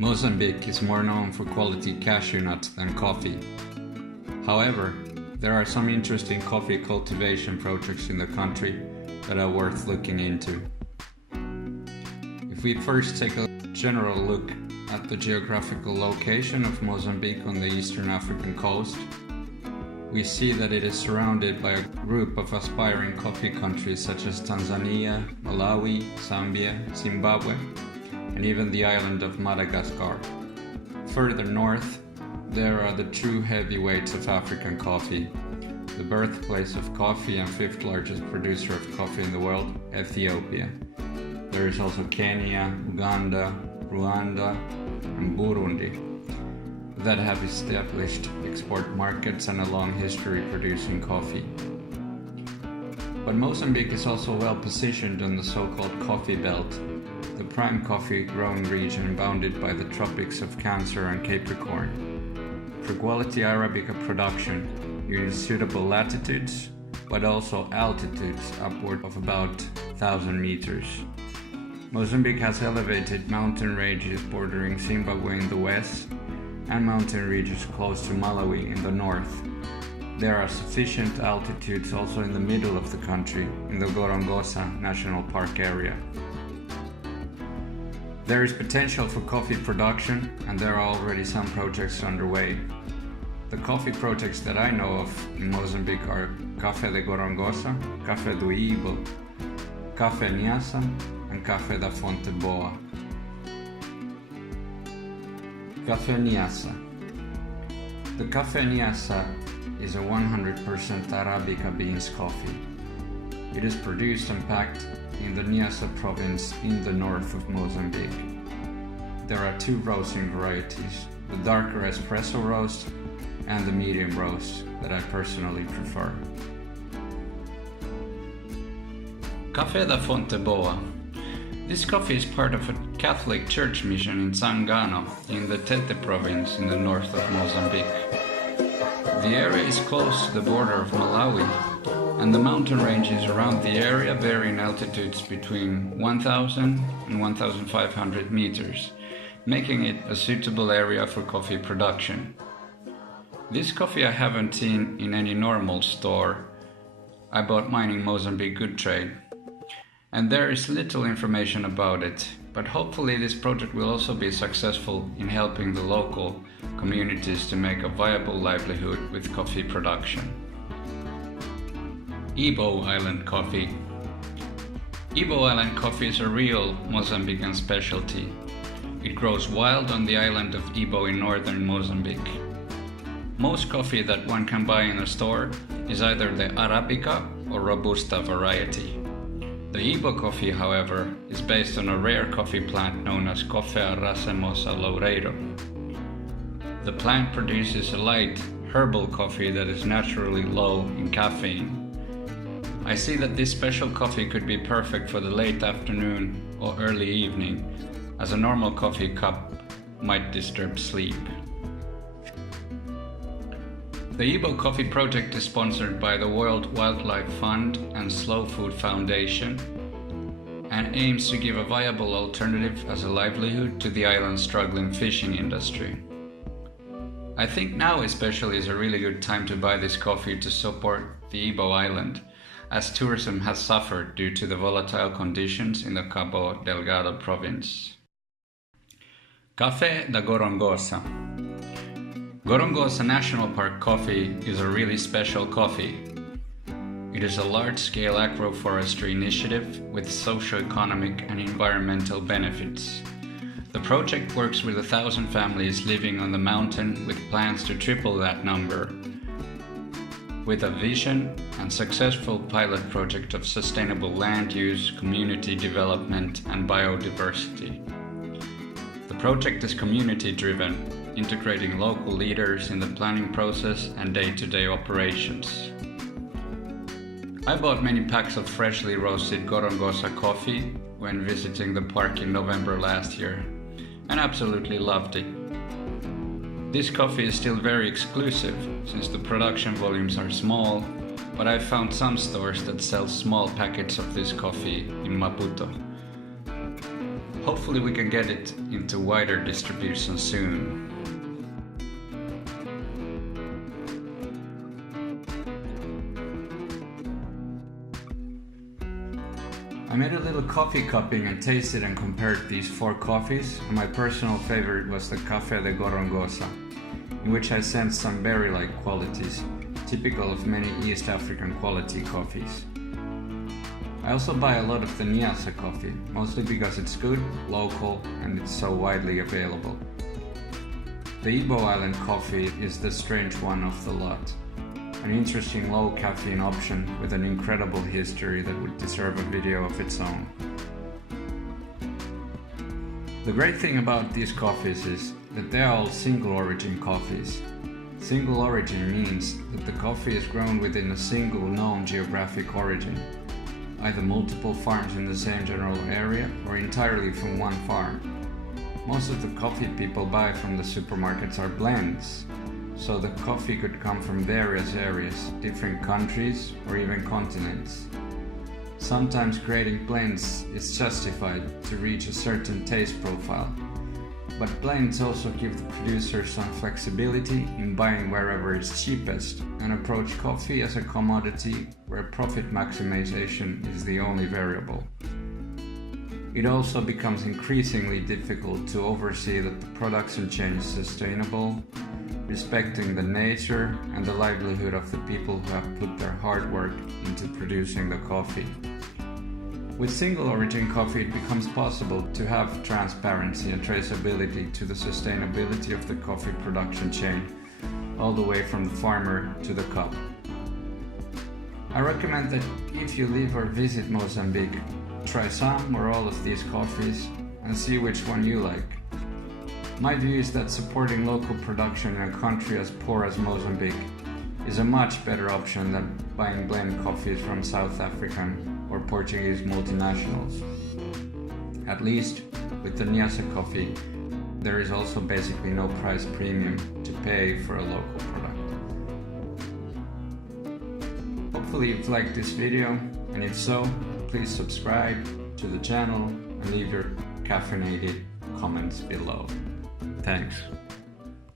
Mozambique is more known for quality cashew nuts than coffee. However, there are some interesting coffee cultivation projects in the country that are worth looking into. If we first take a general look at the geographical location of Mozambique on the eastern African coast, we see that it is surrounded by a group of aspiring coffee countries such as Tanzania, Malawi, Zambia, Zimbabwe, and even the island of Madagascar. Further north, there are the true heavyweights of African coffee, the birthplace of coffee and fifth largest producer of coffee in the world, Ethiopia. There is also Kenya, Uganda, Rwanda, and Burundi that have established export markets and a long history producing coffee. But Mozambique is also well positioned on the so-called coffee belt, the prime coffee growing region bounded by the tropics of Cancer and Capricorn. For quality Arabica production, you need suitable latitudes, but also altitudes upward of about 1,000 meters. Mozambique has elevated mountain ranges bordering Zimbabwe in the west and mountain ranges close to Malawi in the north. There are sufficient altitudes also in the middle of the country, in the Gorongosa National Park area. There is potential for coffee production, and there are already some projects underway. The coffee projects that I know of in Mozambique are Café da Gorongosa, Café do Ibo, Café Niassa, and Café da Fonte Boa. Café Niassa. The Café Niassa is a 100% Arabica beans coffee. It is produced and packed in the Niassa province in the north of Mozambique. There are two roasting varieties, the darker espresso roast and the medium roast that I personally prefer. Café da Fonte Boa. This coffee is part of a Catholic church mission in Sangano in the Tete province in the north of Mozambique. The area is close to the border of Malawi, and the mountain ranges around the area vary in altitudes between 1,000 and 1,500 meters, making it a suitable area for coffee production. This coffee I haven't seen in any normal store. I bought mine in Mozambique Good Trade, and there is little information about it, but hopefully this project will also be successful in helping the local communities to make a viable livelihood with coffee production. Ibo Island coffee. Ibo Island coffee is a real Mozambican specialty. It grows wild on the island of Ibo in northern Mozambique. Most coffee that one can buy in a store is either the Arabica or Robusta variety. The Ibo coffee, however, is based on a rare coffee plant known as Coffea racemosa loureiro. The plant produces a light, herbal coffee that is naturally low in caffeine. I see that this special coffee could be perfect for the late afternoon or early evening, as a normal coffee cup might disturb sleep. The Ibo Coffee Project is sponsored by the World Wildlife Fund and Slow Food Foundation and aims to give a viable alternative as a livelihood to the island's struggling fishing industry. I think now especially is a really good time to buy this coffee to support the Ibo Island, as tourism has suffered due to the volatile conditions in the Cabo Delgado province. Café da Gorongosa. Gorongosa National Park coffee is a really special coffee. It is a large-scale agroforestry initiative with socio-economic and environmental benefits. The project works with 1,000 families living on the mountain with plans to triple that number, with a vision and successful pilot project of sustainable land use, community development, and biodiversity. The project is community-driven, integrating local leaders in the planning process and day-to-day operations. I bought many packs of freshly roasted Gorongosa coffee when visiting the park in November last year, and absolutely loved it. This coffee is still very exclusive since the production volumes are small, but I've found some stores that sell small packets of this coffee in Maputo. Hopefully we can get it into wider distribution soon. I made a little coffee cupping and tasted and compared these 4 coffees, and my personal favorite was the Café da Gorongosa, in which I sensed some berry-like qualities, typical of many East African quality coffees. I also buy a lot of the Niassa coffee, mostly because it's good, local, and it's so widely available. The Ibo Island coffee is the strange one of the lot. An interesting low caffeine option with an incredible history that would deserve a video of its own. The great thing about these coffees is that they are all single origin coffees. Single origin means that the coffee is grown within a single known geographic origin, either multiple farms in the same general area or entirely from one farm. Most of the coffee people buy from the supermarkets are blends, so the coffee could come from various areas, different countries, or even continents. Sometimes creating blends is justified to reach a certain taste profile, but blends also give the producer some flexibility in buying wherever it's cheapest and approach coffee as a commodity where profit maximization is the only variable. It also becomes increasingly difficult to oversee that the production chain is sustainable, respecting the nature and the livelihood of the people who have put their hard work into producing the coffee. With single origin coffee, it becomes possible to have transparency and traceability to the sustainability of the coffee production chain, all the way from the farmer to the cup. I recommend that if you live or visit Mozambique, try some or all of these coffees and see which one you like. My view is that supporting local production in a country as poor as Mozambique is a much better option than buying blend coffees from South African or Portuguese multinationals. At least with the Niassa coffee, there is also basically no price premium to pay for a local product. Hopefully you've liked this video, and if so, please subscribe to the channel and leave your caffeinated comments below. Thanks.